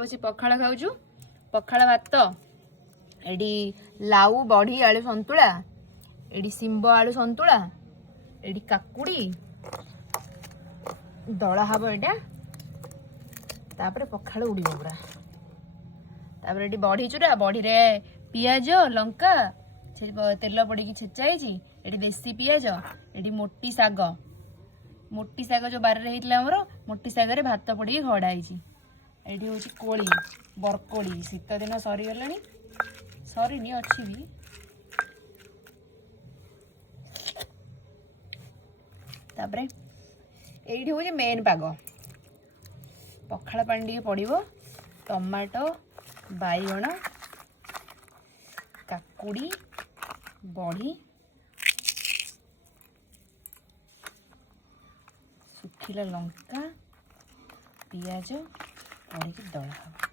बसी पखाड़ खाऊचु पखाड़ भात एडी लाउ बड़ी आलू संतुला एडी सिंब आलू संतुला एडी काकुड़ी दला हब एटा तापर पखाड़ उड़ीब पूरा तापर एटी बड़ी चूरा बड़ी रे पियाज लंका तेल पड़ी छेचा एटी देसी पियाज एटी मोटी साग जो बारे होता मोटी सागर रे भात पड़ी खड़ाई एटी हूँ कोली बरकोली शीत दिन सरीगला सरीनी अच्छी भी तापरे एठी हूँ मेन पाग पखाड़ पानी टे पड़ो टमाटो बाइगण काकुड़ी बड़ी सुखिला लंका पियाज पड़ी दला